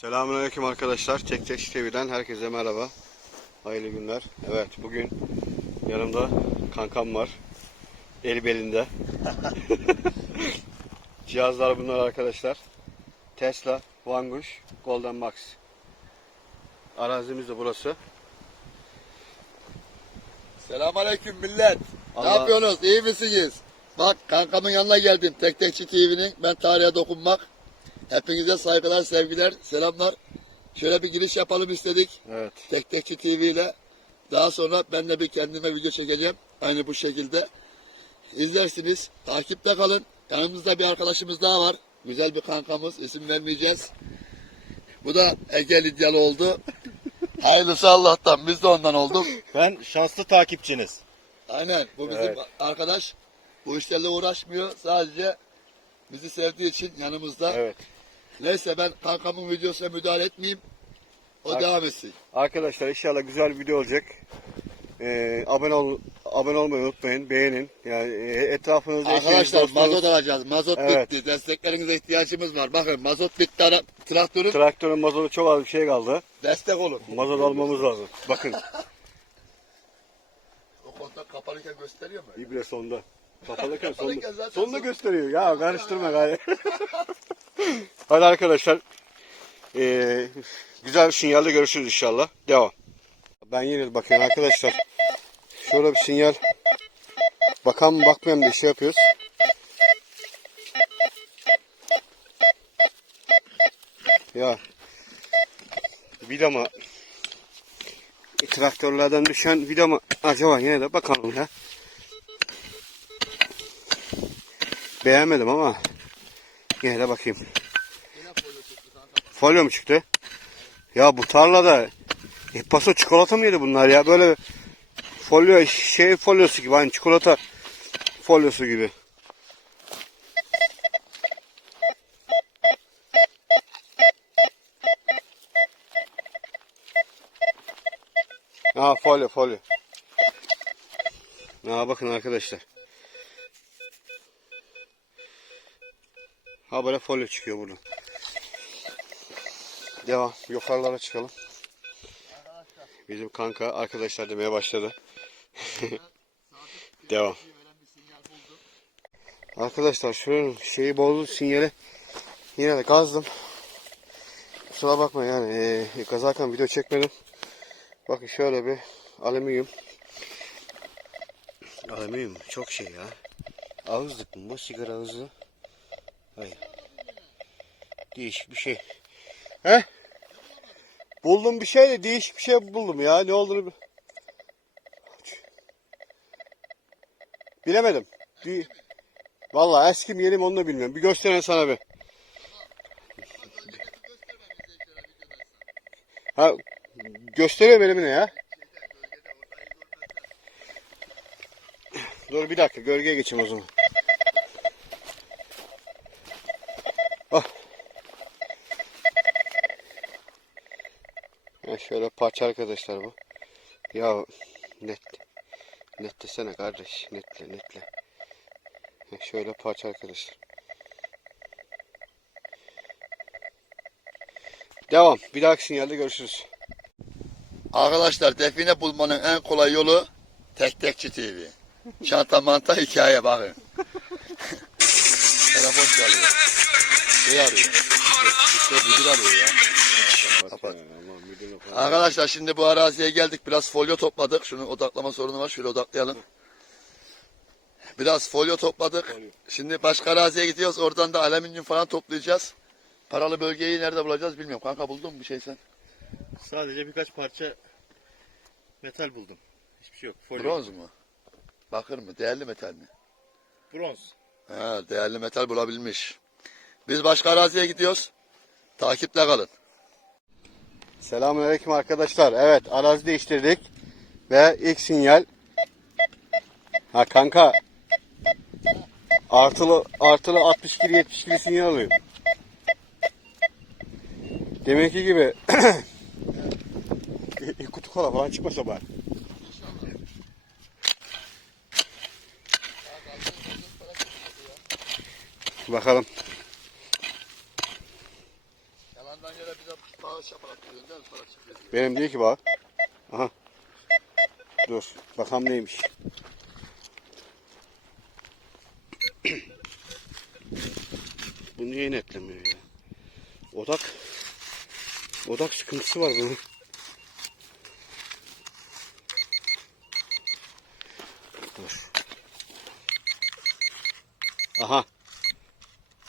Selamünaleyküm arkadaşlar. Çek Çek TV'den herkese merhaba. Hayırlı günler. Evet bugün yanımda kankam var. Eli belinde. Cihazlar bunlar arkadaşlar. Tesla, Vangush, Golden Max. Arazimiz de burası. Selamünaleyküm millet. Allah- Ne yapıyorsunuz? İyi misiniz? Bak kankamın yanına geldim. Tek Tekçi TV'nin. Ben tarihe dokunmak. Hepinize saygılar, sevgiler, selamlar. Şöyle bir giriş yapalım istedik. Evet. Tek Tekçi TV ile. Daha sonra ben de bir kendime video çekeceğim. Aynı bu şekilde. İzlersiniz. Takipte kalın. Yanımızda bir arkadaşımız daha var. Güzel bir kankamız. İsim vermeyeceğiz. Bu da Ege Lidyalı oldu. Hayırlısı Allah'tan. Biz de ondan olduk. Ben şanslı takipçiniz. Aynen. Bu bizim Evet. arkadaş. Bu işlerle uğraşmıyor. Sadece bizi sevdiği için yanımızda. Evet. Neyse ben kankamın videosuna müdahale etmeyeyim. O Ar- devam etsin. Arkadaşlar inşallah güzel bir video olacak. Ee, abone ol, abone olmayı unutmayın. Beğenin. Yani e, etrafınızda Arkadaşlar dostunuz, mazot alacağız. Mazot Evet. bitti. Desteklerinize ihtiyacımız var. Bakın mazot bitti. Ara, traktörün Traktörün mazotu çok az bir şey kaldı. destek olun. Mazot almamız lazım. Bakın. O kontak kapalıyken gösteriyor mu? İbre sonda. Kapalıyken sonda, zaten sonda son- gösteriyor. Ya karıştırma gari. Hadi arkadaşlar. Ee, güzel bir sinyalde görüşürüz inşallah. Devam. Ben yine bakıyorum arkadaşlar. Şöyle bir sinyal. Bakan mı bakmayan diye şey yapıyoruz. Ya vida mı traktörlerden düşen vida mı acaba yine de bakalım ya. Beğenmedim ama de bakayım. Folyo mu çıktı? Ya bu tarlada e, paso çikolata mı yedi bunlar ya? Böyle folyo şey folyosu gibi hani çikolata folyosu gibi. Aa folyo folyo. Aa bakın arkadaşlar. Ha böyle folyo çıkıyor buradan. Devam. Yukarılara çıkalım. Bizim kanka arkadaşlar demeye başladı. Devam. Arkadaşlar şunun şeyi bozdu sinyali. Yine de gazdım. Kusura bakma yani e, gazarken video çekmedim. Bakın şöyle bir alüminyum. Alüminyum çok şey ya. Ağızlık mı bu sigara ağızlı? Hayır. Değişik bir şey. He? Buldum bir şey de değişik bir şey buldum ya. Ne olduğunu bi- bilemedim. Bir... Vallahi eski mi onu da bilmiyorum. Bir göstereyim sana bir. Ha gösteriyor benimle ya. Dur bir dakika gölgeye geçeyim o zaman. Şöyle parça arkadaşlar bu. Ya net. Net desene kardeş. Netle netle. Şöyle parça arkadaşlar. Devam. Bir dahaki sinyalde görüşürüz. Arkadaşlar define bulmanın en kolay yolu Tek Tekçi TV. Çanta manta hikaye bakın. Telefon çalıyor. Şey arıyor. İşte müdür arıyor ya. Kapat. Arkadaşlar şimdi bu araziye geldik. Biraz folyo topladık. Şunun odaklama sorunu var. Şöyle odaklayalım. Biraz folyo topladık. Şimdi başka araziye gidiyoruz. Oradan da alüminyum falan toplayacağız. Paralı bölgeyi nerede bulacağız bilmiyorum. Kanka buldun mu bir şey sen? Sadece birkaç parça metal buldum. Hiçbir şey yok. Folyo. Bronz mu? Bakır mı? Değerli metal mi? Bronz. Ha, değerli metal bulabilmiş. Biz başka araziye gidiyoruz. Takipte kalın. Selamünaleyküm arkadaşlar. Evet arazi değiştirdik. Ve ilk sinyal. Ha kanka. Artılı artılı 62 72 sinyal alıyor. Deminki gibi kutu kola falan çıkmasa bari. Bakalım. Yalandan yere bize bana şaparak diyorsun değil mi? Para çıkıyor diyor. Benim değil ki bak. Aha. Dur. Bakalım neymiş. Bu niye netlemiyor ya? Odak. Odak sıkıntısı var bunun. Dur. Aha.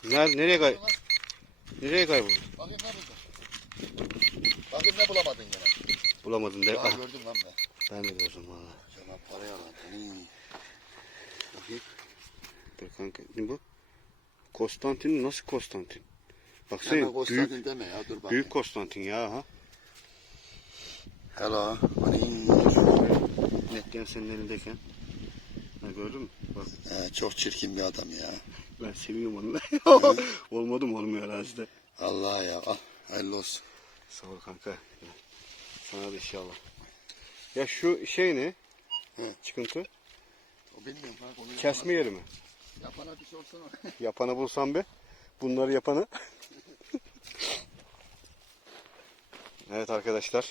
Nerede, nereye kay nereye kayboldu? Bakayım ne buldun? Bakayım ne bulamadın gene. Bulamadın de. Aa, Ah, gördüm lan ben. ben de gördüm valla. Sana parayı alan. Hmm. Bakayım. Dur kanka. Ne bu? Konstantin nasıl Konstantin? Hemen Baksana büyük, Konstantin deme ya dur bakayım. büyük Konstantin ya ha. Hello. Hani. Netleyen senin elindeyken. Ha gördün mü? Bak Ee, çok çirkin bir adam ya. ben seviyorum onu. Olmadı mı olmuyor arazide. Allah ya. Al. Hayırlı olsun. Sağ ol kanka. Sana da inşallah. Ya şu şey ne? Hı. Çıkıntı. O bilmiyorum kanka. onu Kesme yeri mi? Yapana, yapana bir sorsana. Yapanı bulsam bir. Bunları yapanı. evet arkadaşlar.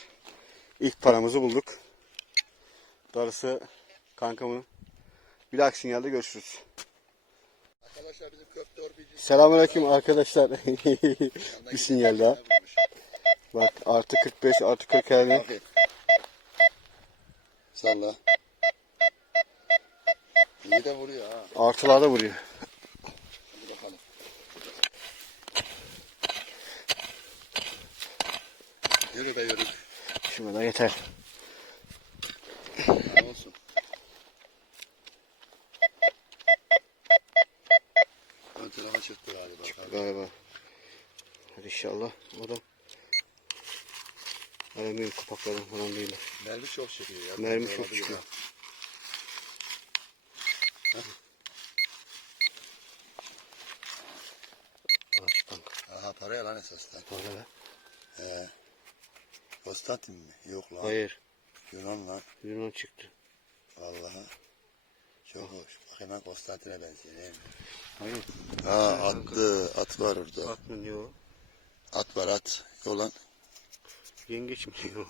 İlk paramızı bulduk. Darısı kankamı. Bir dahaki sinyalde görüşürüz. Arkadaşlar bizim köftör bilgisi. Selamünaleyküm arkadaşlar. bir sinyal daha. Bak artı 45 artı 40 yani. Bakayım. Salla. İyi de vuruyor ha. Artılarda vuruyor. Hadi bakalım. Yürü be yürü. Şuna da yeter. Ne olsun. Ön tarafa çıktı galiba. Çıktı. Galiba. Hadi inşallah. O alüminyum kapaklardan falan değil. Mermi çok çıkıyor ya. Mermi çok çıkıyor. kanka. Aha paraya lan esas lan. Bana da. He. Konstantin mi? Yok lan. Hayır. Yunan lan. Yunan çıktı. Vallahi. Çok hoş. Bakayım ben Konstantin'e benziyor değil mi? Hayır. Ha attı. At var orada. At mı diyor? At var at. Yolan. Yengeç mi diyor?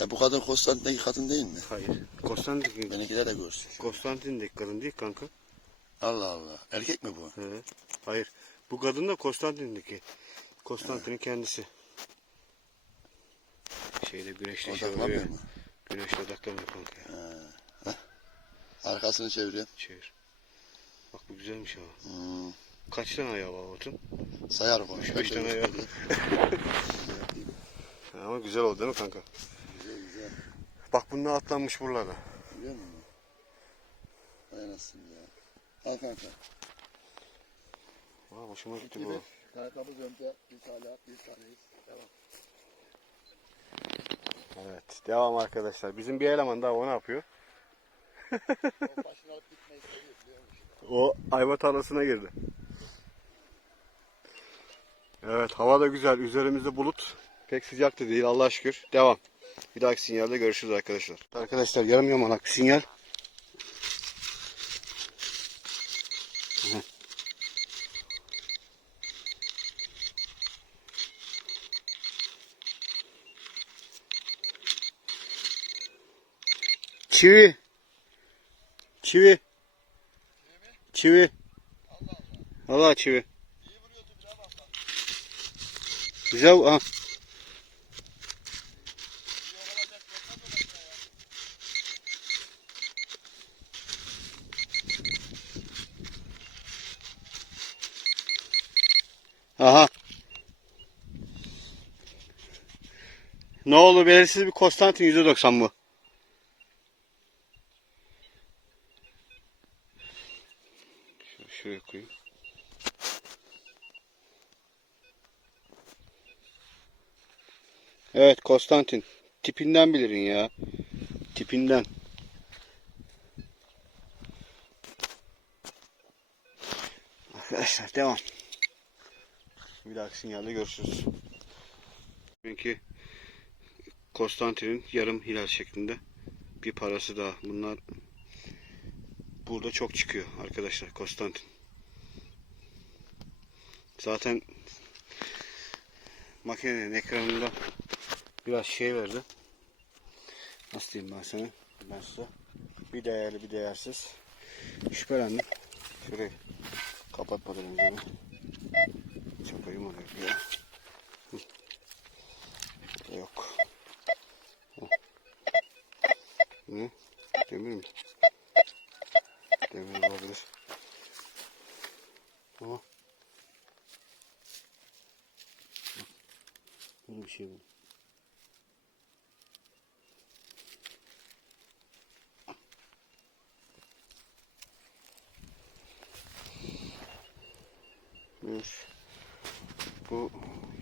E bu kadın Konstantin'deki kadın değil mi? Hayır. Konstantin, Benimkiler de görsün. Konstantin'deki kadın değil kanka. Allah Allah. Erkek mi bu? He. Hayır. Bu kadın da Konstantin'deki. Konstantin'in kendisi. Şeyde güneşle şey Odaklanmıyor oluyor. mu? Güneşle odaklanıyor kanka. ya. Arkasını çeviriyorum. Çevir. Bak bu güzelmiş ha. Hmm. Kaç tane ayağı var otun? Sayarım onu. 3-5 tane ayağı. Ama güzel oldu değil mi kanka? Güzel güzel. Bak bunlar atlanmış buralarda. Biliyor musun? Hay anasını ya. Al kanka. Vay hoşuma gitti bu. Kankamız önde. Biz hala biz taneyiz. Devam. Evet devam arkadaşlar. Bizim bir eleman daha o ne yapıyor? O başını alıp gitmeyi seviyor biliyor musun? O ayva tarlasına girdi. Evet hava da güzel. Üzerimizde bulut. Pek sıcak da değil Allah'a şükür. Devam. Bir dahaki sinyalde görüşürüz arkadaşlar. Arkadaşlar yarım yamalak bir sinyal. Çivi. Çivi. Çivi. Allah çivi. Güzel. Ha. Aha. Ne oldu belirsiz bir Konstantin %90 bu. Şuraya koyayım. Evet Konstantin. Tipinden bilirin ya. Tipinden. Arkadaşlar devam. Bir dahaki sinyalde görüşürüz. Çünkü Konstantin'in yarım hilal şeklinde bir parası daha. Bunlar burada çok çıkıyor arkadaşlar Konstantin. Zaten makinenin ekranında biraz şey verdi. Nasıl diyeyim ben sana? Ben size. Bir değerli bir değersiz. Şüphelendim. Şurayı kapatmadan önce mi? Çok uyum oluyor ya. Hı. Burada Yok. Hı. Ne? Demir mi? Demir olabilir. Ama Böyle bir şey bu. Buyur. Bu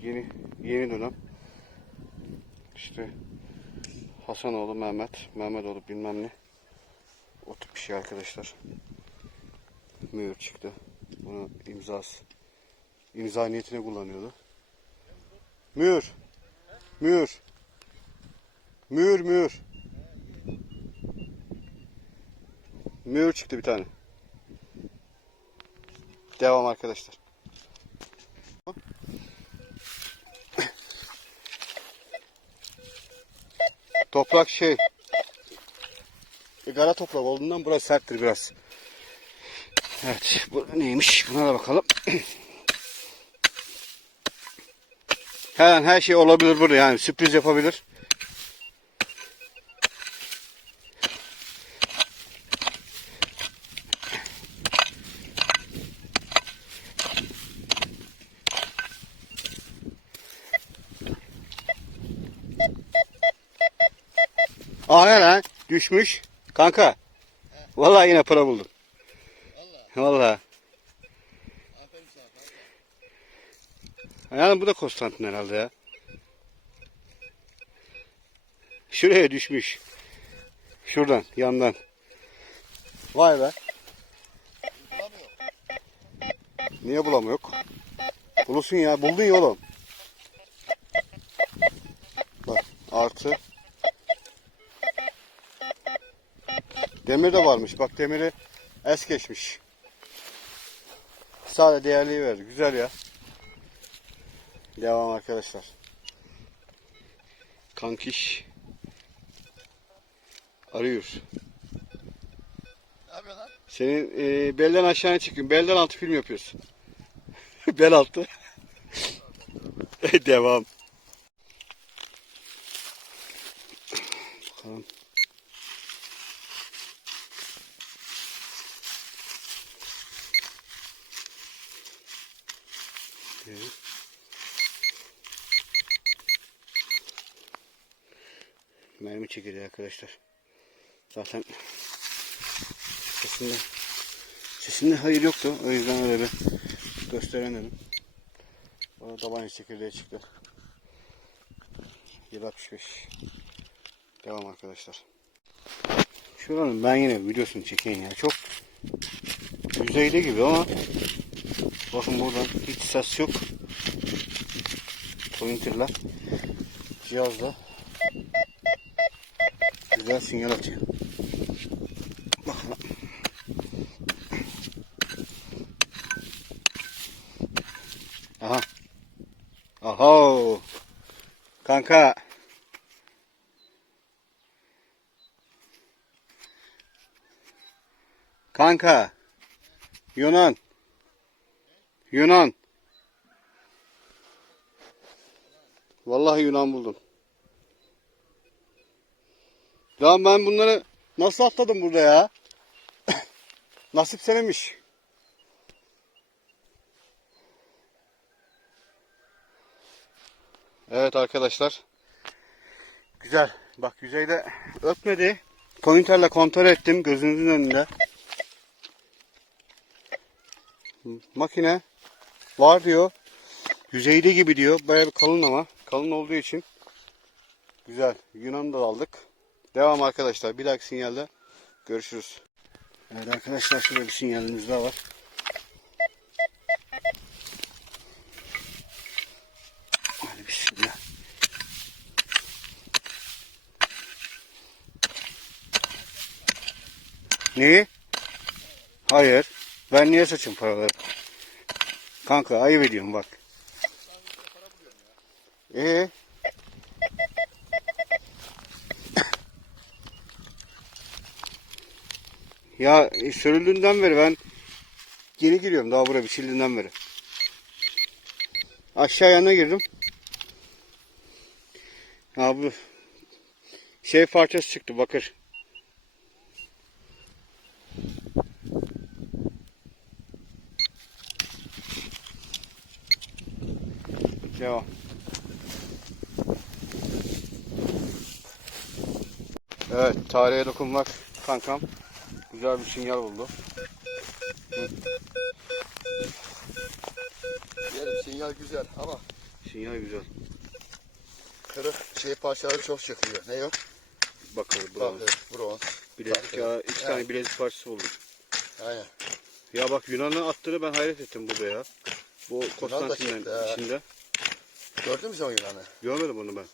yeni yeni dönem. İşte Hasanoğlu Mehmet, Mehmetoğlu bilmem ne. O tip bir şey arkadaşlar. Mühür çıktı. Bunu imzası. imza niyetine kullanıyordu. Mühür. Mühür. Mühür mühür. Mühür çıktı bir tane. Devam arkadaşlar. Toprak şey. E, kara toprak olduğundan burası serttir biraz. Evet. Bu neymiş? Buna da bakalım. Her an her şey olabilir burada yani. Sürpriz yapabilir. Ne lan? Düşmüş. Kanka. Vallahi yine para buldum. Valla. Vallahi. Yani bu da Konstantin herhalde ya. Şuraya düşmüş. Şuradan, yandan. Vay be. Niye bulamıyor? Bulursun ya. Buldun ya oğlum. Bak artı. Demir de varmış. Bak demiri es geçmiş. Sadece değerliyi verdi. Güzel ya. Devam arkadaşlar. Kankiş arıyor. Ne yapıyorsun lan? Senin e, belden aşağıya çıkın. Belden altı film yapıyorsun. Bel altı. Devam. Bakalım. Evet. Mermi çekirdeği arkadaşlar. Zaten sesinde sesinde hayır yoktu. O yüzden öyle bir gösteremedim. O tabanca çekirdeği çıktı. 765. Devam arkadaşlar. Şuranın ben yine videosunu çekeyim ya. Çok yüzeyde gibi ama bakın buradan hiç ses yok. Pointerler cihazla güzel sinyal atıyor. Bakalım. Aha. Aha. Kanka. Kanka. Yunan. Yunan. Vallahi Yunan buldum. Ya ben bunları nasıl atladım burada ya? Nasip senemiş. Evet arkadaşlar. Güzel. Bak yüzeyde ötmedi. Pointerle kontrol ettim gözünüzün önünde. Makine var diyor. Yüzeyde gibi diyor. Bayağı bir kalın ama. Kalın olduğu için güzel. Yunan'ı da aldık. Devam arkadaşlar. Bir dahaki sinyalde görüşürüz. Evet arkadaşlar şurada bir sinyalimiz daha var. Hadi bismillah. Neyi? Hayır. Ben niye saçım paraları? Kanka ayıp ediyorum bak. Ee? Ya e, sörüldüğünden beri ben yeni giriyorum daha buraya biçildiğinden beri. Aşağı yanına girdim. Abi şey parçası çıktı bakır. Devam. Evet, tarihe dokunmak kankam. Güzel bir sinyal buldu. Yerim sinyal güzel ama Sinyal güzel. kırık şey parçaları çok çıkıyor. Ne yok? Bakır, bronz. Bakır, bronz. Bilezik bakır. ya, iki tane bilezik parçası buldum. Aynen. Ya bak Yunan'ın attığını ben hayret ettim burada ya. Bu çıktı, ha. içinde. Gördün mü sen o yılanı? Görmedim onu ben.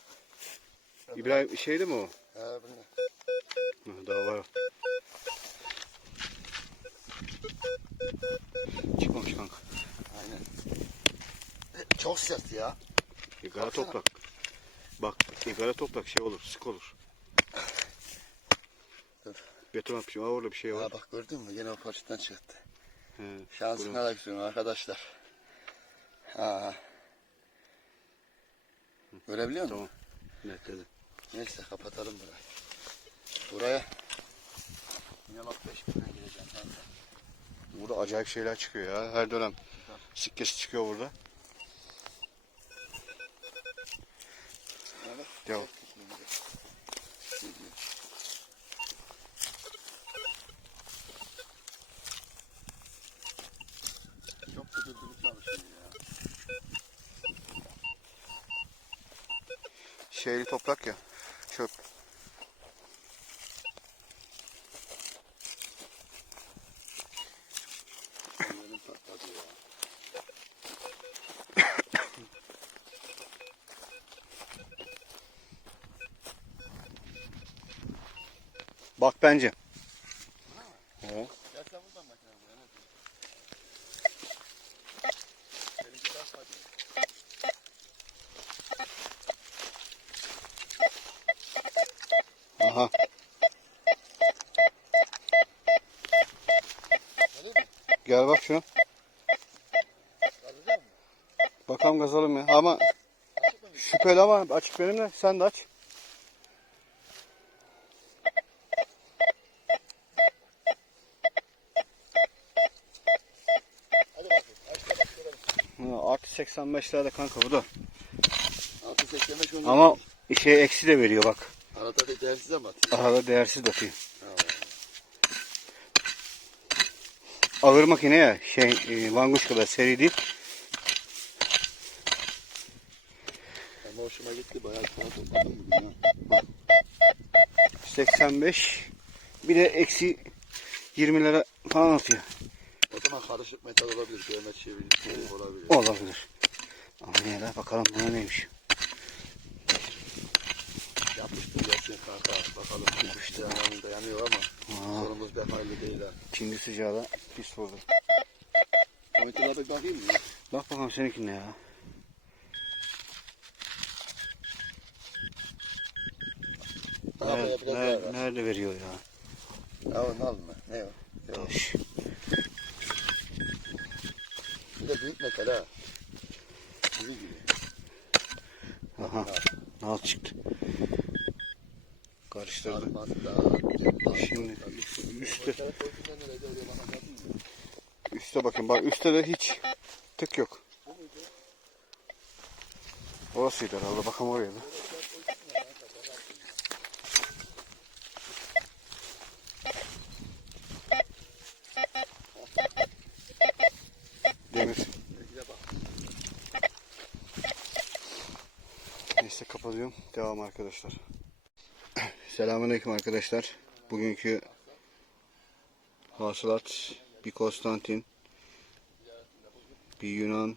İbrahim şeydi mi o? Ha, bu ne? Ha, Daha var. Çıkmamış kanka. Aynen. E, Çok sert ya. Igara Baksana. toprak. Bak igara toprak şey olur, sık olur. Dur. Beton atmışım. Aa, orada bir şey var. Ha, bak gördün mü? Yine o parçadan çıktı. He, Şansın burası. kadar güzel arkadaşlar. Ha. Görebiliyor musun? Tamam. Netledi. Neyse kapatalım burayı. Buraya yine bak 5 binden gireceğim de. Burada acayip şeyler çıkıyor ya. Her dönem sikkesi çıkıyor burada. Evet. Devam. Çok. Şeyli toprak ya. Çöp. Bak bence. Evet. Aha. Gel bak şuna. Bakalım kazalım ya. Ama şüpheli ama açık benimle. Sen de aç. 685 lira da kanka bu da. 685 oldu. Ama şey eksi de veriyor bak. Arada bir değersiz ama atıyor. Arada değersiz de atıyor. Ağır makine ya şey e, languş kadar seri değil. Ama hoşuma gitti bayağı saat oldu. 85 bir de eksi 20 lira falan atıyor. Karışık metal olabilir. Kıyamet çeviri şey olabilir. Olabilir. Ama ne de bakalım buna neymiş. Yapmıştır gelsin kanka. Bakalım. İşte yanında yanıyor ama. Aa, Sorumuz hayırlı değil ha. Çinli sıcağı da pis vurdu. Ahmet abi bakayım mı? Bak bakalım seninkine ya. Ne yapıyor? Nerede, nerede, nerede veriyor ya? Ne o? Ne aldın mı? Ne o? Taş. De büyük metal ha. Bizim gibi. Aha. Nal çıktı. Karıştırdı. Şimdi üstte, üstte bakın. Bak üstte de hiç tık yok. Orasıydı herhalde. Bakalım oraya da. Demir. Bir de bak. Neyse kapatıyorum. Devam arkadaşlar. Selamünaleyküm arkadaşlar. Bugünkü hasılat bir Konstantin, bir Yunan,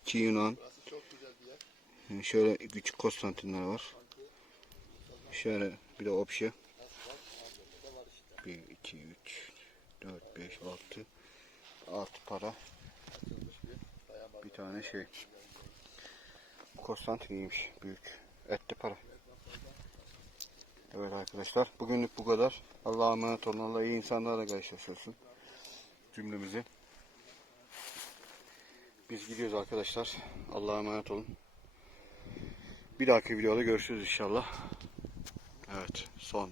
iki Yunan. Şöyle küçük Konstantinler var. Şöyle bir de opşi. 1, 2, 3, 4, 5, 6. Alt para. Bir tane şey. Konstantin iyiymiş. Büyük. Etli para. Evet arkadaşlar. Bugünlük bu kadar. Allah'a emanet olun. Allah iyi insanlarla karşılaştırsın. Cümlemizi. Biz gidiyoruz arkadaşlar. Allah'a emanet olun. Bir dahaki videoda görüşürüz inşallah. Evet. Son